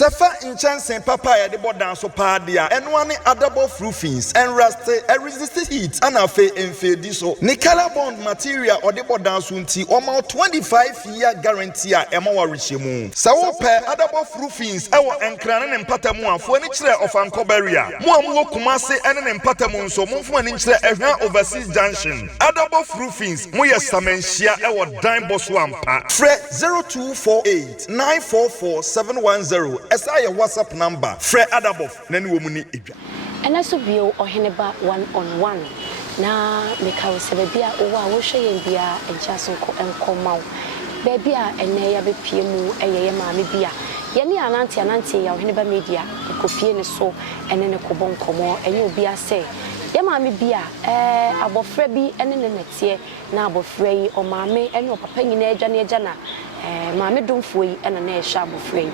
Sefa inchansen papa ya de bodan so padia enwane adabo roofings and rusty resist heat and afe enfedi so ni color bond material or de bodan so nti oma 25-year guarantee a ema wa rehemu sa wo pe adabo roofings ewo enkrane ne mpatamu afo ani kire of ankoberia mo amwo kumase ene ne mpatamu nso momfo ani kire ehwan overseas junction adabo roofings mo ye samenhia ewo dan boso ampa fre 0248 944 710 Esa your WhatsApp number. Fred Adabof. Nani womuni edwa. Ena so bio oheneba 1-on-1. Na meka wo se bebia wo a wo hwe yen bia encha so enkomaw. Bebia ene ya bepie mu eyeye maame bia. Ye ne anante ya oheneba media ekopie ne so ene ne kobon komo enye obi ase. Ye maame bia abofra bi ene ne nete na abofra yi o maame ene o papa nyina edwa na egya na maame domfo yi ena na ehya abofra yi.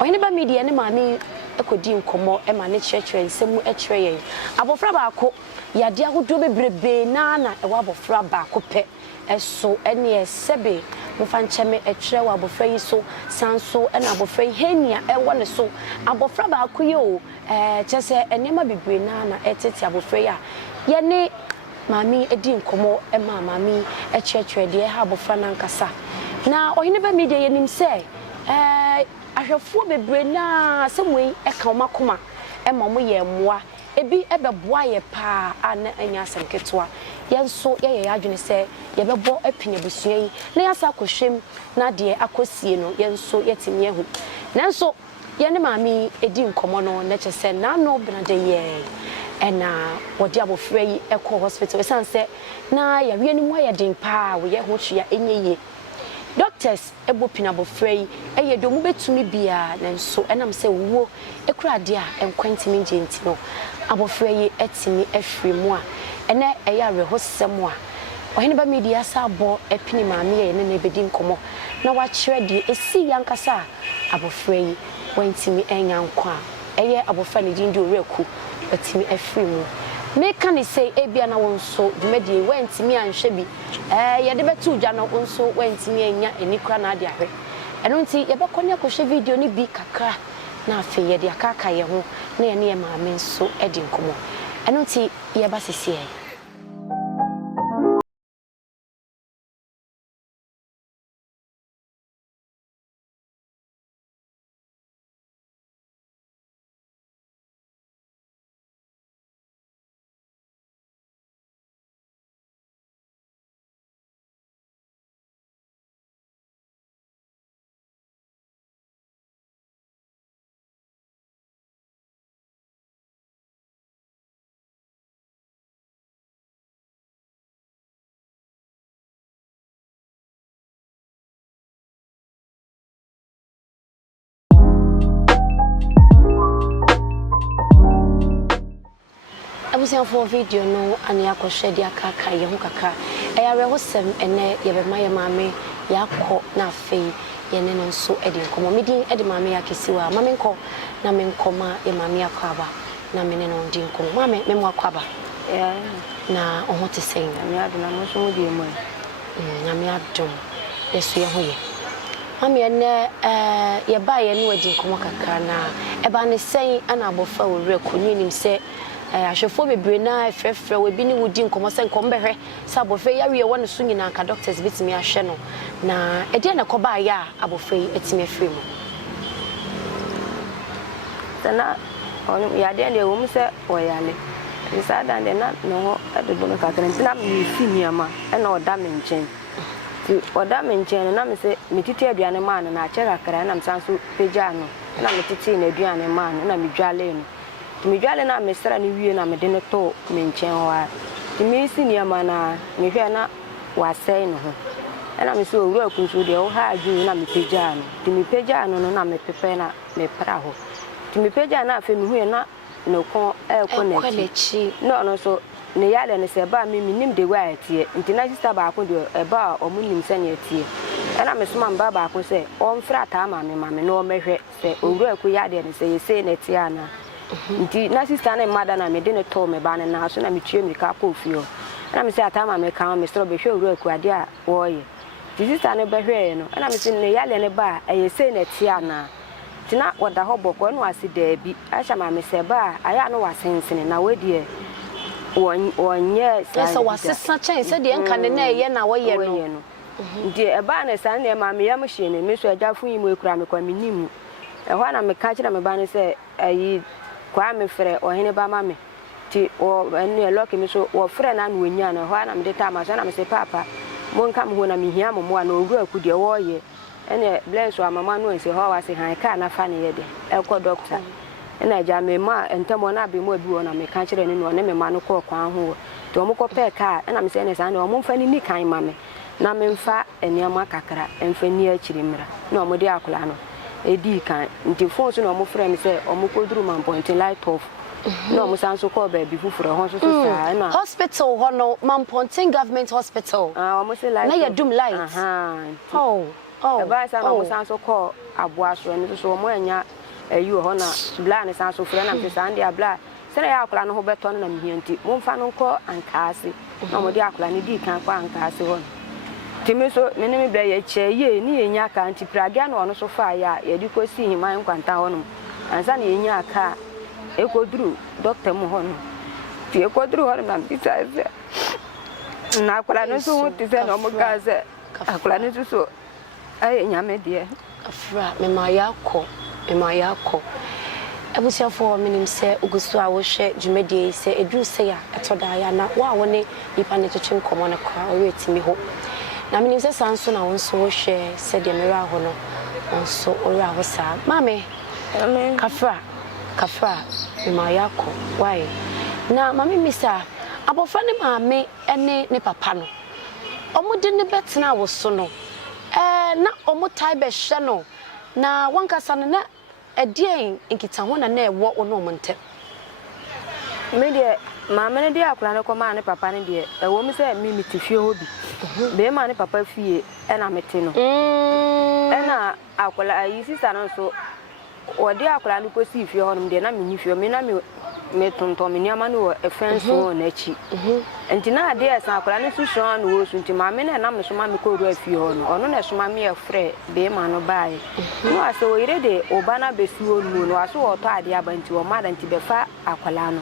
Oheneba media ne maame ekodi nkomo e ma ne kyerɛkyerɛ nsɛm ɛkyerɛ yɛn abofra baako yade ahodo bebrebe na ɛwɔ abofra baako pɛ ɛso ɛne ɛsɛbe mfa nkyɛme ɛkyerɛ wɔ abofra yi so sanso ɛna abofra yi henia ɛwɔ ne so abofra baako yi o kyerɛ ɛnema bebrebe na ɛtete abofra yi a yɛne maame edi nkomo ɛma maame ɛkyerɛkyerɛ deɛ ha abofra nankasa na oheneba media yɛnim sɛ ahwefo bebre na semwe eka omakoma ema mo ye mmoa ebi ebeboa ye pa ana anya asemketoa yenso ye adwene se ye bebo apine busua yi na yasa akohwem na de akosie no yenso yetimi ehu nanso ye ne maami edi nkomo no na kyese na no benade ye ena wodi abofra yi ekọ hospital esanse na ya wie ni mu ayeden pa wo ye ho hwea enyeye doctors ebo pinabo frey eye do mu betumi bia nanso enam se wo ekurade a enkwantimi ngenti no abofrey etimi afiri mu a ene eye arehosem a oheneba media sa abo epini maame ye ne bedi nkomo na wa kyerɛ de esi yankasa abofrey wantimi enya nkwa eye abofra ne gindi oreku etimi afiri mu meka ne say ebia na wonso dwumadi wantimi anhwe bi ye de betu dwa no wonso wantimi anya enikra na ade ahwe eno nti ye bekọ ne akohwe video ni bi kakra na afi ye de akaka ye ho na ye ne maame nso edi nkomo eno nti ye ba sisi for video no ani akohwe de akaka ye ho kaka eyare ho sem ene ye be maye maame yakọ na afei ye ne no so edi nkomo medin edi maame yakesiwa maame nko na me nkoma ye maame akwaba na me ne no ndi nkomo maame me mo akwaba na oho te sen me aduna mo so mo di emo na me adum yeso ye ho ye maame ene ye ba ye no edi nkomo kaka na eba ne sen ana abofa owure konyi nim se ahwefo bebre na frefre we bi ni wudi nkomo se nkom behwe sabofe ya wie won so nyina ka doctors bitimi ahwe no na ede na koba ya abofe etimi afiri mu tana on ya de le wo mu se oyale isa dan de na no ade bo ka krenti na mi fi niama e na oda me nchen ti oda me nchen na me se metiti aduane ma na achera kra na msanso peja no na metiti na aduane ma na me dwale no mi dwale na mesra ni wie na me de no to me nchen wa ti me si niama na me hwe na wa sei no ho na me so owura kunsu de o ha adwun na me peja no ti me peja no na me pepe na me pra ho ti me peja na afa me hu na no kon ko na chi no so ne yale ne se ba me nim de wa atie nti na sister ba ko de e ba o mu nim se ne atie na me so man ba ba ko se o mfra ta ma me no mehwe se owura ku ya de ne se yese ne tie ana nti na sister na mada na me de ne to me ba ne na so na me tue me ka ko fio na me se atama me kan me stro be hwe owura ku ade a wo ye ti sister ne be hwe no na me se ne yale ne ba e yese ne tie ana tina wada ho boko no ase da bi acha ma me se ba aya no wasensene na we de wonye sa wasesa chen se de nka ne na ye na wo ye no ndi e ba na san ne ma me yam hye ne me so agafo yi mu ekura me kwa me nimu e ho na me ka kira me ba ne se ayi kwa me frɛ ohene ba ma me ti o enu eloki me so wo frɛ na no nya na ho na me de ta ma so na me se papa mo nka me ho na me hia mo na ogu akudie wo ye ene bless wa mama no nse ho wa se han ka na fa ne ye de ekọ doctor ena ja me ma entamo na be mo bi wo na me ka kire ne no ne me ma no kọ kwan ho to mo kọ pe ka ena me se ne sa ne o mo mfa ni kan ma me na me mfa eniama kakra emfa ni akiri mra na mo de akola no edi kan nti phone so na mo frɛ me se o mo koduru man point light off no mo san so call baby fufuro ho so sa na hospital ho no Mamponting government hospital o mo se light na ya dum light oh e ba sa na mo san so call aboa so ni so mo anya ayi ho na bla ne san so frɛ na me san dia bla sere ya akola no ho beto na me hianti mo mfa no kɔ ankaase na mo de akola ne di kan kwa ankaase ho timi so me ne me bla ya che ye ni yenya ka anti pragia na ono so fa ya ye di ko si himan kwanta ho no ansa na yenya ka ekoduru doctor mu ho no ti ekoduru ho na bisa se na akola no so ti se na mo ka se akola no so ay nyame de afra me ma yakɔ abusiafo minim se ugusu a wo hwe dwumedie se eduru se ya etoda ya na wa wo ne nipa ne twetwe nkomo ne kwa o retimi ho na minim se sanso na wo nso wo hwe se de mera ho no nso o ra ho sa mame kafra me ma yakɔ why na mame misa abofra ne mame ene ne papa no omude ne betena wo so no na omutai be hwe no na wankasa no na edien nkita ho na na ewo ono omonte me de mama ne de akura ne koma ne papa ne de ewo mi se mi mitifie ho bi be ma ne papa fie e na mete no e na akula ayi sisa no so o de akura ne ko si fie ho no de na mi fie me na me tonton me niama no e fence ho na chi enti na ade esa akura ne su shon no wo su nti mama ne na me so ma me ko ru afie ho no ono na so ma me e frɛ be ma no bae no ase wo ire de obana besi wo nu no aso wo to ade aba nti wo ma da nti be fa akwala no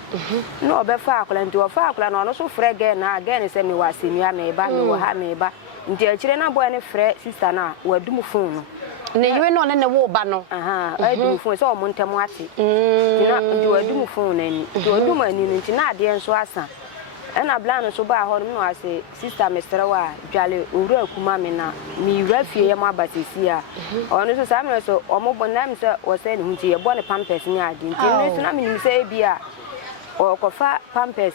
no obe fa akwala nti wo fa akwala no ono so frɛ ge na ge ne se me wa semia me ba me wo ha me ba nti akire na boy ne frɛ sister na wo adum phone no ne yiwe no ne wo ba no adum phone so o mo ntem ate tina nti wo adum phone na ni nti wo adum ani nti na ade enso asa ena bla no so ba ho no ase sister mestere wa dwale owura akuma me na mi wura fie ye ma batesi a ono so sa me so o mo bonam se o se ne hunti ye bo ne pampers ni ade nti ne so na me nim se bia o ko fa pampers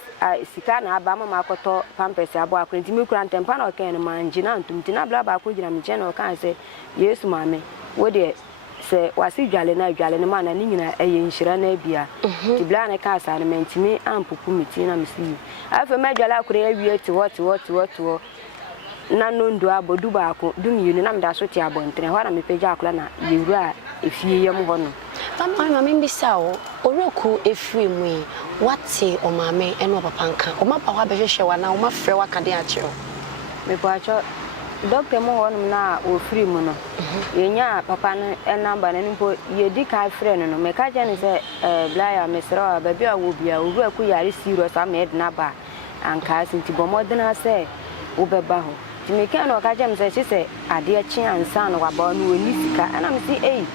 sika na aba ma akoto pampers abo akra nti mi kura ntempa na o kan ma ngina ntumti na bla ba ko gina mi je na o kan se yesu mame wo de se wasi dwale na dwale ne ma na ni nyina eye nhira na bia ti bla ne ka asa ne mentimi ampuku miti na misi afa ma dwale akura awie ti wo na nondo abodu ba ko dum yuni na mda so ti abontre ho na me pegya akura na yewura efie yem ho no mama mbisa o oroku efiri mu wate o mame eno papa nka o ma pa wa behwehwe wa na o ma frɛ wa kade akiro me pa acho doctor mo ho na o free mu no yenya papa no number na nimpo ye di ka frɛ no me ka je ne se blaya mesra ba bia wo bia o ru aku yare serious am ed na ba anka sinti bomodena se wo beba ho ti me ka no ka je me se ade achi ansa no wa ba no oni sika ana me si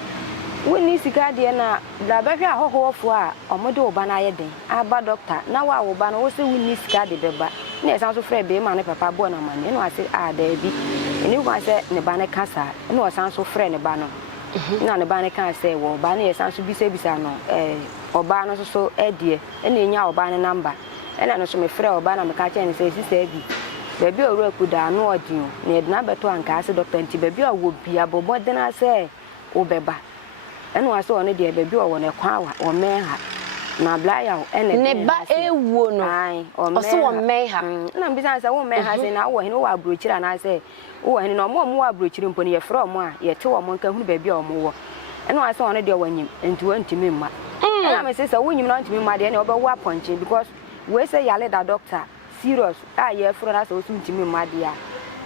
woni sika de na bla ba hwe ahohofo a omode oba na ye den aba doctor na wa wo ba no wo se woni sika de beba na esan so frɛ be ma ne papa bo na ma ne no ase da bi eni wo ase ne ba ne kasa na osan so frɛ ne ba no na ne ba ne kan se wo ba ne esan so bisa no oba no so edie na enya oba ne number ena no so me frɛ oba na me ka che ne se sisa bi baby oru akuda no odin na e na beto anka ase doctor nti baby owo bia bobo de na se wo beba enu ase one de baby owo ne kwa wa o meha na blaya ene ne ba ewo no ai o se wo meha na mbisa se wo meha se na wo hene wo abrochira na se wo hene no mo wo abrochiri mpo ne ye frɛ mo a ye te wo mo nka hunu baby o mo wo enu ase one de wanyim enti wantimi mma na me se wo nyim na wantimi mma de ne obewo aponche because we say yale da doctor serious ye frɛ na se wo ntimi mma de a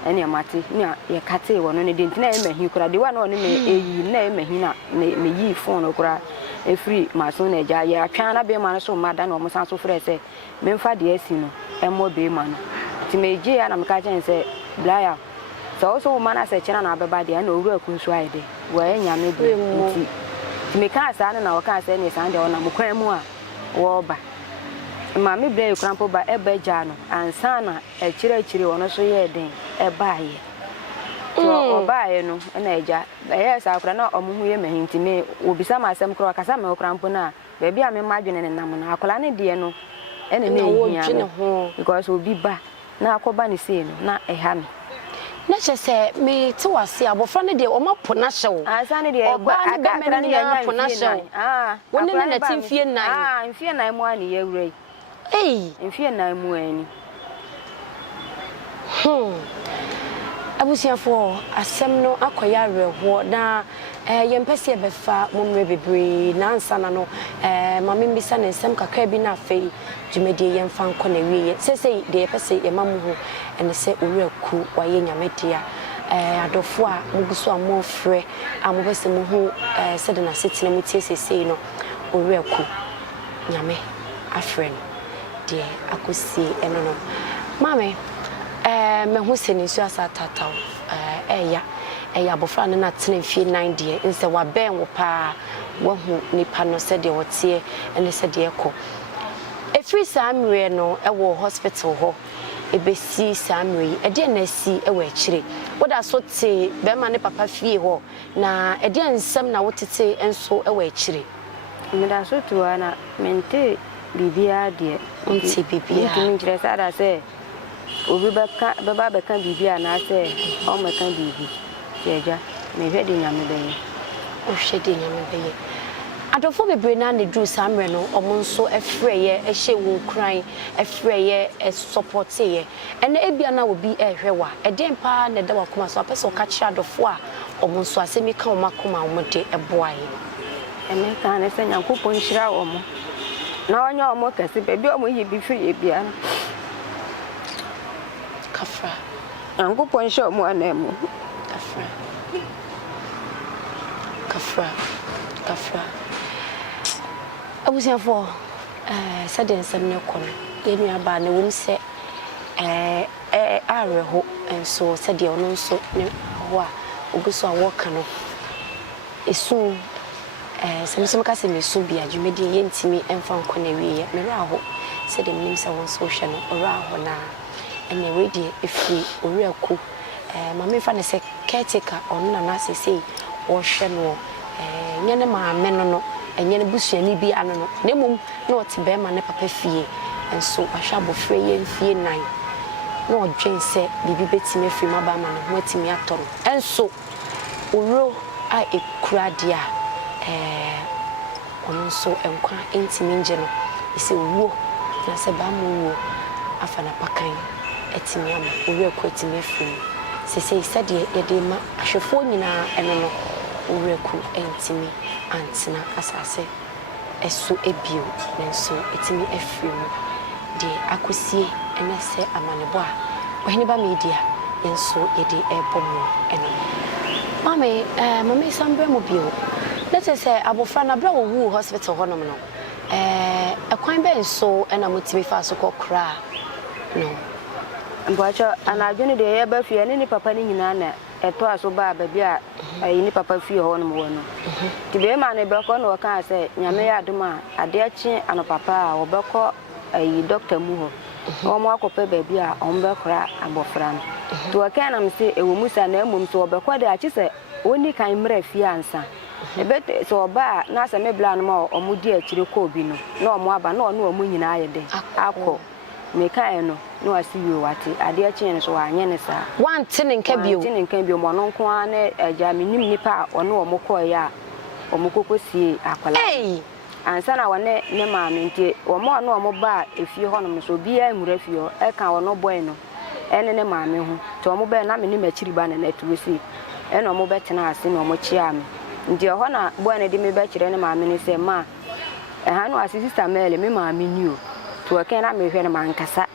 ene amate na ye kate wono ne de ntina e mahi kura de wa na one me eyi na e mahi na me yi phone kura e free ma so na eja ye atwa na be ma no so ma da na o mo san so frɛ sɛ me mfa de asi no e mo be ma no ti me je ya na me ka chen sɛ blaya so so ma na sɛ kyena na abeba de na owura ku nso aide wo ye nyame bi ti me ka asa na wo ka sɛ ne san de ona mo kwan mu a wo ba ma me bla ekrampo ba e ba ja no ansa na e kyerɛ wono so ye den e ba ye so obaye no na eja e sa akura na omuhu ye mahinti me obisa ma asem kura kasa me okrampo na ba bia me madwene ne nam na akola ne de no ene ne hia ho because obi ba na akoba ne sei no na eha me na kyese me te wase abofra ne de o mapo na hyew ansa ne de oba ne be me ne ya mapo na hyew woni ne na timfie nan mfie nan mu ani ye wura mfie nan mu ani abusiafo asem no akoya reho na yempese e befa momre bebre na ansa na no mame mbisa na nsem kakra bi na afei dwumedie yemfa nko na wiye sesei de yepese ye mamu ho ene se owuraku waye nyamedia adofo a muguso amofre amobese mu ho se de na setena mutie sesei no owuraku nyame afre no de akosi eno no mame me hu se ni su asa tataw eya bofra ne na tena fie 9 de nse wa ben wo pa wa hu nipa no se de wotie ene se de ekọ efri samre no ewo hospital ho ebesi samre e de na si ewo akire woda so te be ma ne papa fie ho na e de nsem na wotete enso ewo akire me da so tuwa na mente bibia de nti bibia ntimi njire sa da se obi baba beka bibia na se o meka bibi jeja me hwede nyame beye o hwede nyame beye adofo bebre na ne dru samre no omonso efreye ehye wo kran efreye supporteye ene ebia na obi ehwewa eden pa na da wakoma so apese o ka kira adofo a omonso asemi ka o makoma o mode eboaye ene ka na se nyankopon hira wo mo na onya o mo kase bebi o mo yi bi free ebia kafra nyankopon hira mo anemu kafra abusiafo sade nsem ne kono yenu aba ne wom se areho enso sade ono nso ne ho a oguso awoka no esu semsem ka se mesu bia dwumedi yentimi emfa nkona wiye mera ho sade mnim se won so hwe no ora ho na ene wedi efri owuraku mama fa ne se caretaker onna na sesei wo hwe no nyene maame no enye ne busuani bi ano no nemum na ote be ma ne papa fie enso ahwa bofre ye mfie nan na odwen se bibi betime firi maba ma no ho atimi atoro enso owro a ekura dia ono so enkwa entimi nje no ise wo na se ba mu wo afana pakan etimi ama owro ekwa etimi firi sese isade ye de ma ahwefo nyina eno no owuraku entimi antina asase eso ebio nenso etimi afiri mu de akosie ene se amanebo a ohene ba media enso yede ebomo eno mame sambre mo bio let's say abofra na bra wo hospital honom no ekwan be enso ena motimi fa so kokra no mbacho anadwene de ye ba fie ne ni papa ni nyina na eto aso ba ba bia ayi ni papa fie ho no wono ti be ma ne be ko no ka se nyame ya aduma ade achi ano papa a obekọ ayi doctor mu ho o mo akope ba bia o mbe kra abofra no to ka na mse ewo musa na emum so obekọ de achi se oni kan mra fie ansa ebe so oba na se me bla no ma o mu di akire ko obi no na o mo aba na o no o mu nyina ayede akọ mekae no no asiwe wate ade achen so anye ne sa wante ne nka bio wante ne nka bio mo no nko a na agya menim nipa ono o mokọ ya o mokokosie akwala ansa na wone ne maame ntie o mo no o mo ba efie ho no so bia nwura fie o e ka wono boy no ene ne maame ho to o mo be na menim akiri ba na tuwesi ene o mo betena ase na o mo chia me ntie ho na boy na de me be kire ne maame ne se ma ha no asisi sister mele me maame ni o to ken na me hwe na mankasa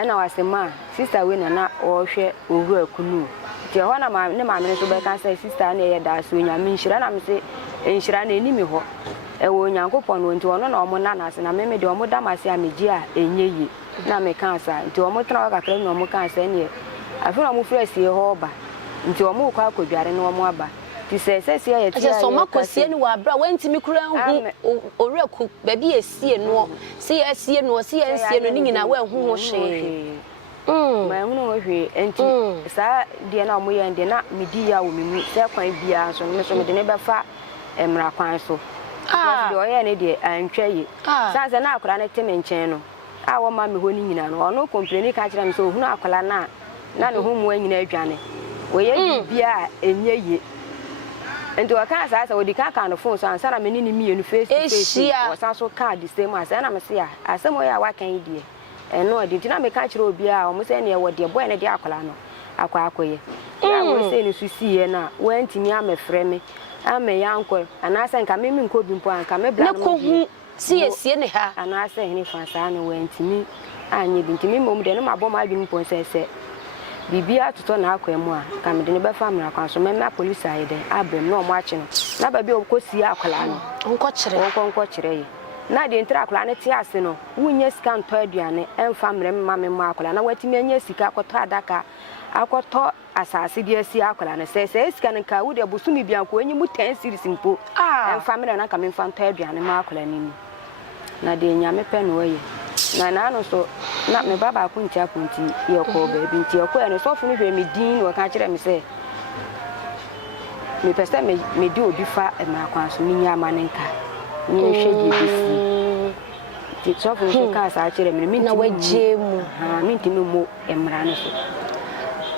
ɛna wasema sister we na ɔhwɛ owura kunu ti hɔ na ma ne ma me so bɛka sɛ sister na yɛ da so nyame nhyira na me se nhyira na eni mi hɔ ɛwɔ nyankopɔn no nti ɔno na ɔmo na ase na me de ɔmo da mase a meji a enye yi na me ka asa nti ɔmo tena kakra na ɔmo ka asa ne afi na ɔmo fira sie hɔ ba nti ɔmo kɔ akɔdware na ɔmo aba ti sɛ sie yɛ ti sɛ ɔmo akɔsie ne wɔ abra wantimi kura hu owuraku baabi esie no si esie no si ensie no ne nyina wa hu ho hwee ma hu no hwee enti saa de na ɔmo yɛ de na medi ya wɔ memu sɛ kwan bia so no me so me de ne bɛfa emra kwan so de ɔyɛ ne de antwa yi sanse na akora ne teme nkyɛn no a wɔ ma me hɔ ni nyina no ɔno complain ka kyerɛ me sɛ ohunu akora na ne ho mu anyina adwane wɔyɛ bia enye yi enti waka saa sɛ wodi ka no phone so ansa na me ni mienu face to face wɔsan so ka the same as na me se a asɛm ɔyɛ a waka yi de ɛno ɔdi ntina me ka kyerɛ obi a ɔmo sɛ ne ɛwɔ de boy ne de akora no akɔyɛ ya wo sɛ ne susiye na wantimi amefrɛ me ame yankɔ anasa nka me nko bi mpo anka me bla no ko hu si esie ne ha anasa hene fansa ne wantimi anye bi ntimi mom de ne mabɔ ma adwene mpo sɛ bibia toto na akɔ mu a ka me de ne bɛfa mra kwan so me police ayede abem na ɔmo akye no na ba bi okosi akola no nkɔ kyerɛ yi na de ntra akola ne te ase no wunye sika ntɔ aduane emfa mre mma me ma akola na watimi anya sika akɔtɔ adaka akɔtɔ asase de asi akola na sɛ sika ne ka wo de bosumi bia ko anyi mu 10 series mpo emfa mre na ka me mfa ntɔ aduane ma akola ni mu na de nyame pɛ no waye na no so na me baba ko ntia kunti yɛkɔ baabi nti yɛkɔ no so funu hwɛ me din wɔ ka kyerɛ me sɛ me pɛsɛ me di obi fa ma kwan so ni nyama ne nka ni hwɛ di bisi ti so funu so ka sa kyerɛ me na wagye mu me ntimi mo emra no so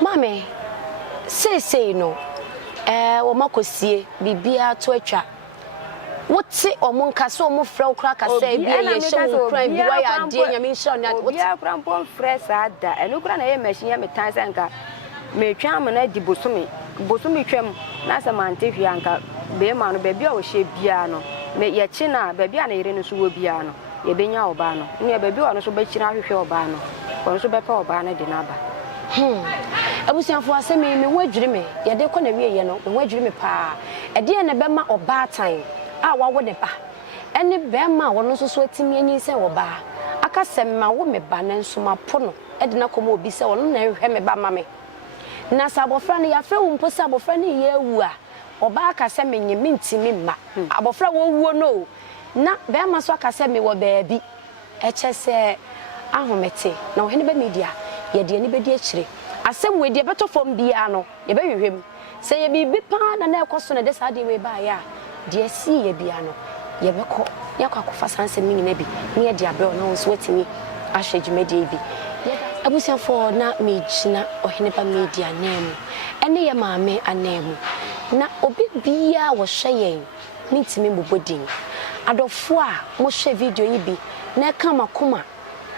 mame sei no wo makosie bibia to atwa wote omonka so omo frɛ okra ka sɛ bia ye hye wo kran bi wa ya de nyame nhyɛ ne wote bia kra mpɔ frɛ sa da ɛno kra na ye machine ya metan sɛ nka me twa am na di bosomi twam na sɛ mante hwe anka be ma no ba bia wo hye bia no me ye kye na ba bia na yere no so wo bia no ye benya oba no ne ba bia no so ba kyira hwehwe oba no kono so bɛpa oba no de na ba abusianfo asɛm me wadwiri me ye de kɔ na wie ye no me wadwiri me pa ɛde na bɛma oba tan a wawo ne ba ene bema wono so so atimi anyi se wo ba aka sɛm ma wo me ba na nso mapo no ede na komo obi se wono na hwɛ me ba ma me na sabofra ne ya frɛ wo mpo se abofra ne ye awu a oba aka sɛ me nye ntimi mma abofra wo wuo no na bema so aka sɛ me wo baabi ɛkyɛ sɛ ahomete na wo hene ba media ye de ani bedi akyire asɛm we de beto fom bia no ye behwehwem sɛ ye bibi pa na ɛkɔso na de sa de we ba ya de si ye bia no ye bɛkɔ yakɔ akɔfa sansɛm nyina bi ne ye de abrɛ na wo so watimi ahwɛ dwumadi bi abusiafo na mejina ohene ba media nemu ene ye maame anemu na obi bia wo hwɛ yen mintimi mbobodin adofo a mo hwɛ video yi bi na ka makoma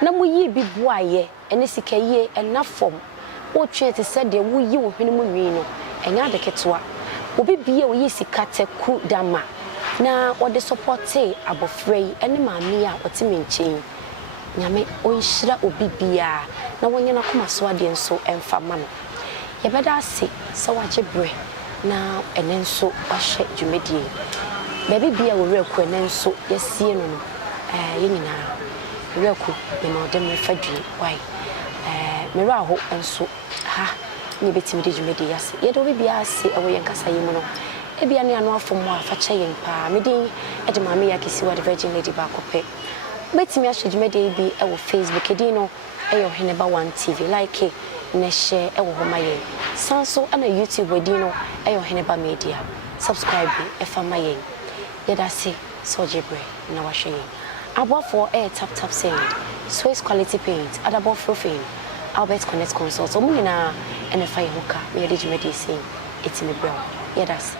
na mo yi bi boaye ene sikaye enafom wo twe te sɛ de wo yi wo hwene mu nwi no enya de ketwa obi bia wo yi sika teku dama na wode supporte abofra yi ene maame a otime nkyɛn nyame onhyira obi bia na wonyana koma so ade nso emfa ma no yebeda ase sɛ wagye bre na ene nso wahwɛ dwumedie baabi bia wo reku ene nso yesie no no ye nyina reku be ma ode me fadwie wai me ra ho nso ha ni betimi de dwumedie yase ye do bia ase ewo yen kasa yi mu no ebia ne anu afom a fa kye yen pa me din ede maame ya kisi wa the virgin lady ba kope betimi ahwɛ dwumedie bi ewo Facebook edin no eyo hene ba 1 TV like ne share ewo ho maye sanso ana YouTube edin no eyo hene ba media subscribe efa maye yeda se so jebre na wahwɛ yen abofo tap send Swiss quality paint adabo roofing Albert Connect Consult omunina ene fa yehoka me yede dwumedie sei etimi brown yeda se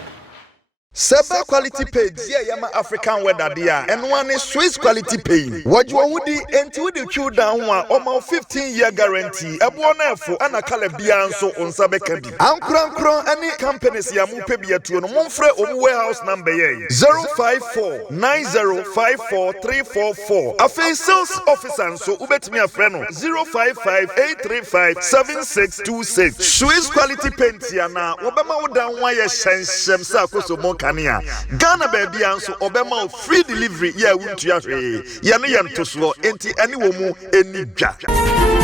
Seba quality paint, yeah, yama African weather dia, and one is Swiss quality paint. What you would enti with the Q down one, almost 15-year guarantee, a buona for an Calabia so on Sabekadi. Ankran, any companies yamu pebia to no monfre or warehouse number 054 9054 344. A face sales officer so ubet me a friend 055 835 7626. Swiss quality paint yana, Obama would down wire shem so Kania. Ghana baby anso obema free delivery ya wuntu ya hwe. Ya ne yam to so enti ani wo mu eni dwa.